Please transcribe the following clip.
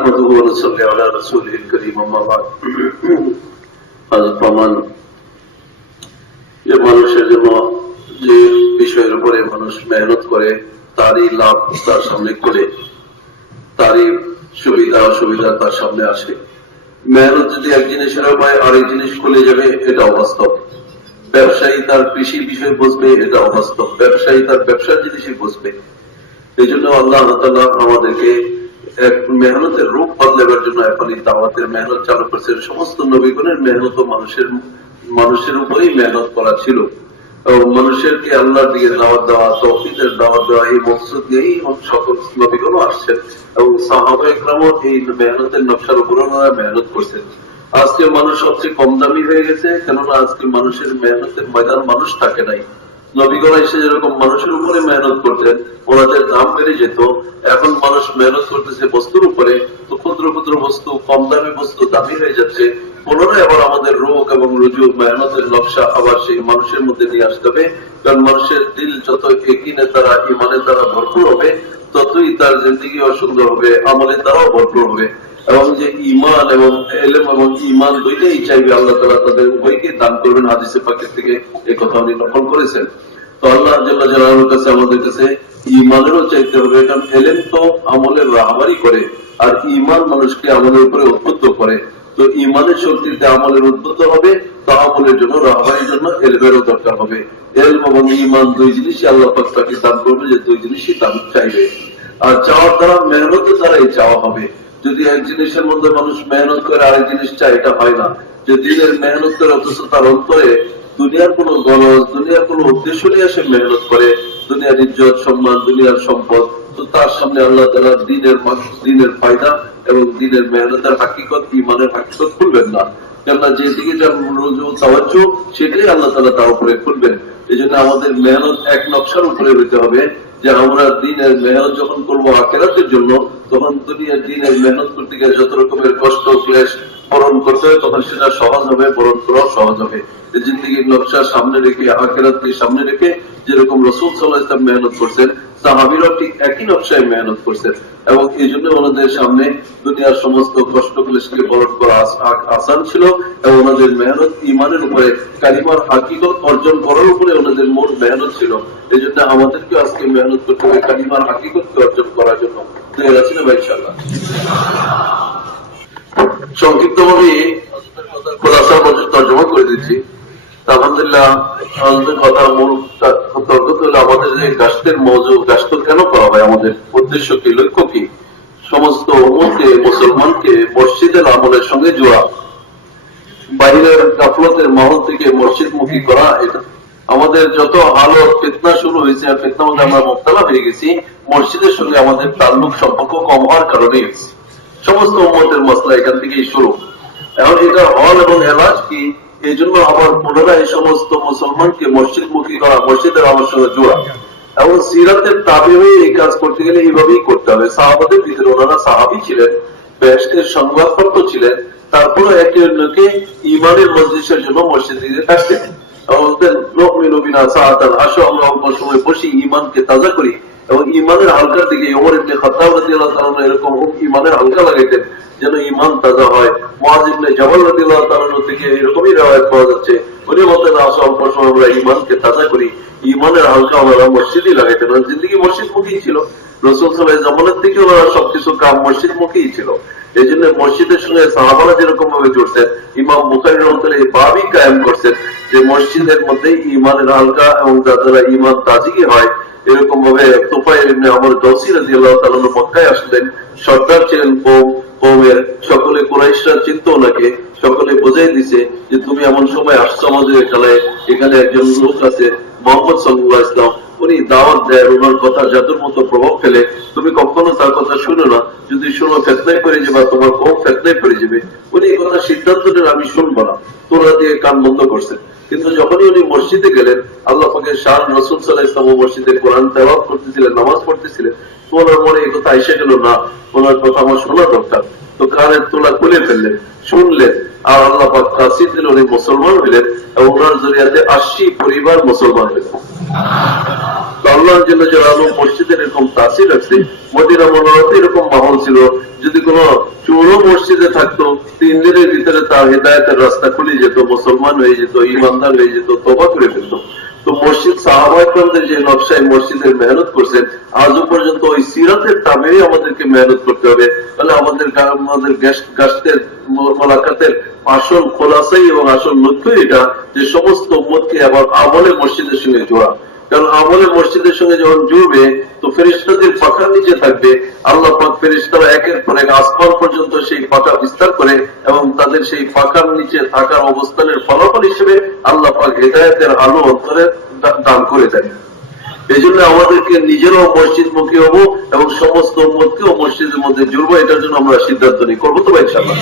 نحمده ونصلي على رسوله الكريم أما بعد হযরত প্রমাণ যে মানুষের জন্য যে বিষয়ের উপরে মানুষ মেহনত করে তারই লাভ তার সামনে করে তারই সুবিধা অসুবিধা তার সামনে আসে মেহনত যদি এক জিনিসের উপায় আরেক জিনিস খুলে যাবে এটা অবাস্তব ব্যবসায়ী তার কৃষি বিষয় বুঝবে এটা অবাস্তব ব্যবসায়ী তার ব্যবসার জিনিসই বুঝবে এই জন্য আল্লাহ তাআলা আমাদেরকে এক মেহনতের রূপ বদলাবার জন্য এখন এই দাওয়াতের মেহনত চালু করছেন সমস্ত নবীগণের মেহনত মানুষের মানুষের উপরেই মেহনত করা ছিল। এবং মানুষেরকে আল্লাহর দিকে দাওয়াত দেওয়া তৌহিদের দাওয়াত দেওয়া, এই মকসুদ নিয়েই সকল নবীগণও আসছেন এবং সাহাবা একরামও এই মেহনতের নকশার উপর ওনারা মেহনত করছেন। আজকে মানুষ সবচেয়ে কম দামি হয়ে গেছে, কেননা আজকে মানুষের মেহনতের ময়দান মানুষ থাকে নাই। নবীগণ এসে যেরকম মানুষের উপরে মেহনত করতেন ওনাদের দাম বেড়ে যেত, এখন মানুষ মেহনত করতেছে বস্তুর উপরে, তো ক্ষুদ্র ক্ষুদ্র বস্তু, কম দামি বস্তু দামি হয়ে যাচ্ছে। পুনরায় আবার আমাদের রোগ এবং রুজু, মেহনতের নকশা আবার সেই মানুষের মধ্যে নিয়ে আসতে হবে। কারণ মানুষের দিল যত একিনে তারা, ইমানের দ্বারা ভরপুর হবে। ততই তার জিন্দগি সুন্দর হবে, আমলের দ্বারাও ভরপুর হবে। এবং যে ইমান এবং এলেম এবং ইমান দুইটাই চাইবে আল্লাহ তালা তাদের উভয়কে দান করবেন হাদিসে পাকের থেকে, এই কথা উনি নকল করেছেন। তো আল্লাহ জাল্লাহ জালালুর কাছে আমাদের কাছে ইমানেরও চাইতে হবে, কারণ এলেম তো আমলের রাহাবারি করে, আর ইমান মানুষকে আমলের উপরে উদ্বুদ্ধ করে। তো ইমানের শক্তিতে আমলের উদ্বুদ্ধ হবে তো জন্য রাহাবারির জন্য এলমেরও দরকার হবে। এলম এবং ইমান দুই জিনিসই আল্লাহ তাকে দান করবে, যে দুই জিনিসই দান চাইবে। আর চাওয়ার দ্বারা মেহনতের দ্বারাই চাওয়া হবে। যদি এক জিনিসের মধ্যে মানুষ মেহনত করে আরেক জিনিস চায়, এটা হয় না। যে দিনের মেহনত করে অথচ তার অন্তরে দুনিয়ার কোনো গরজ দুনিয়ার কোনো উদ্দেশ্য নিয়ে সে মেহনত করে। দুনিয়ার ইজ্জত, সম্মান, দুনিয়ার সম্পদ, তো তার সামনে আল্লাহ তালা দিনের দিনের ফায়দা এবং দিনের মেহনতের হাকিকত ইমানের হাকিকত খুলবেন না। কেননা যে দিকে যার রুজু তাওয়াজ্জ, সেটাই আল্লাহ তালা তার উপরে খুলবেন এই জন্য আমাদের মেহনত এক নকশার উপরে হইতে হবে যে আমরা দিনের মেহনত যখন করব আখেরাতের জন্য, তখন দুনিয়ার দিনের মেহনত করতে গিয়ে যত রকমের কষ্ট, ক্লেশ বরণ করতে হয় তখন সেটা সহজ হবে, বরণ করাও সহজ হবে। জিন্দিগির নকশা সামনে রেখে, আখেরাতকে সামনে রেখে যেরকম রসুল সাল্লাহ ইসলাম মেহনত করছেন সাহাবিরাও ঠিক একই নকশায় মেহনত এবং এই জন্য ওনাদের সামনে দুনিয়ার সমস্ত কষ্ট বরণ করা আসান ছিল এবং ওনাদের মেহনত ইমানের উপরে, কালিমার হাকিকত অর্জন করার উপরে ওনাদের মূল মেহনত ছিল। এই জন্য আমাদেরকে আজকে মেহনত করতে হবে কালিমার হাকিকতকে অর্জন করার জন্য। আছে না ভাই ইনশাল্লাহ সংক্ষিপ্ত ভাবে খোলাসার মধ্যে তর্জমা করে দিচ্ছি। আমাদের গাফলতের মহল থেকে মসজিদ মুখী করা আমাদের যত হালত, ফেতনা শুরু হয়েছে, আর ফেতনা মধ্যে আমরা মোবতলা হয়ে গেছি, মসজিদের সঙ্গে আমাদের তাল্লুক সম্পর্ক কম হওয়ার কারণে সমস্ত উম্মতের মশলা এখান থেকেই শুরু। এখন এটা হল এবং এলাজ কি? এই জন্য আবার পুনরায় সমস্ত মুসলমানকে মসজিদ মুখী করা, মসজিদের আমার সঙ্গে জোড়া। এবং সিরাতের তাবে হয়ে এই কাজ করতে গেলে এইভাবেই করতে হবে। সাহাবাদের ভিতরে ওনারা সাহাবি ছিলেন বেহেস্তের সংবাদপত্র ছিলেন, তারপরে একে অন্যকে ইমানের মজলিসের জন্য মসজিদ দিকে থাকতেন আমরা সময় বসি ইমানকে তাজা করি। এবং ইমানের হালকার দিকে ওমর ইবনে খাত্তাব রাদিয়াল্লাহু তাআলা এরকম ইমানের হালকা লাগাইতেন। যেন ইমান তাজা হয়। মুআজ ইবনে জাবাল রাদিয়াল্লাহু তাআলা আনহু থেকে এরকমই রিওয়ায়াত পাওয়া যাচ্ছে, উনি বলতেন আসো অল্প সময় আমরা ইমানকে তাজা করি। ইমানের হালকা আমরা মসজিদই লাগাইতেন ওনার জিন্দগি মসজিদ মুখী ছিল। রসুল সাল্লাহ জামানের থেকে ওনারা সবকিছু কাম মসজিদ মুখেই ছিল। এই জন্য মসজিদের সঙ্গে সাহাবারা যেরকম ভাবে জুড়ছেন ইমাম বুখারি রহমতুল্লাহ এই বাবই কায়েম করছেন যে মসজিদের মধ্যে ইমানের হালকা এবং যার ইমান তাজিগি হয় এরকম ভাবে ইবনে আমর দৌসি রাদিয়াল্লাহু তাআলা মক্কায় আসলেন। সর্দার ছিলেন কৌম কৌমের সকলে কুরাইশরা চিনত ওনাকে সকলে বোঝাই দিছে যে তুমি এমন সময় আসছো আমাদের এখানে এখানে একজন লোক আছে, মোহাম্মদ সাল্লাল্লাহু ইসলাম উনি দাওয়াত দেয় ওনার কথা, জাদুর মতো প্রভাব ফেলে। তুমি কখনো তার কথা শুনো না। যদি শুনো, ফেতনায় করে যাবে তোমার কম ফেতনায় করে যাবে। উনি কথা সিদ্ধান্ত নেন, আমি শুনব না। তোরা দিয়ে কান বন্ধ করছেন কিন্তু যখনই উনি মসজিদে গেলেন, আল্লাহ পাকের শাহ রসুল সাল্লাহ ইসলাম মসজিদে কোরআন তেলাওয়াত করতেছিলেন, নামাজ পড়তেছিলেন, তো ওনার মনে এই কথা এসে গেল, না, ওনার কথা আমার শোনা দরকার। তো কানের তোলা খুলে ফেললেন, শুনলেন, আর আল্লাহ পাক তাসির দিল উনি মুসলমান হইলেন এবং ওনার জরিয়াতে আশি পরিবার মুসলমান হইলেন তো আল্লাহ জন্য যারা মসজিদের এরকম তাসির আছে, মদিনা মনোরতে এরকম মাহল ছিল, যদি কোনো চোরও মসজিদে থাকতো তিন দিনের ভিতরে তার হেদায়তের রাস্তা খুলে যেত, মুসলমান হয়ে যেত, ইমানদার হয়ে যেত তবা করে ফেলতো। তো মসজিদ সাহাবাহামদের যে নকশায় মসজিদের মেহনত করছেন, আজও পর্যন্ত ওই সিরাতের তাবেই আমাদেরকে মেহনত করতে হবে। তাহলে আমাদের আমাদের গাছের মোলাকাতের আসল খোলাসাই এবং আসল লক্ষ্য এটা যে সমস্ত মতকে আবার আমলে মসজিদের সঙ্গে জোড়া। কারণ আমলে মসজিদের সঙ্গে যখন জুড়বে, তো ফেরিস্তাদের পাখার নিচে থাকবে। আল্লাহ ফেরিস্তারা একের পর এক আসমান পর্যন্ত সেই পাখা বিস্তার করে এবং তাদের সেই পাখার নিচে থাকার অবস্থানের ফলাফল হিসেবে আল্লাহ পাক হেদায়তের আলো অন্তরে দান করে দেয় এই জন্য আমাদেরকে নিজেরাও মসজিদ মুখী হব এবং সমস্ত উম্মতকেও মসজিদের মধ্যে জুড়বো, এটার জন্য আমরা সিদ্ধান্ত নিই। করব তো ভাই, ইনশাআল্লাহ।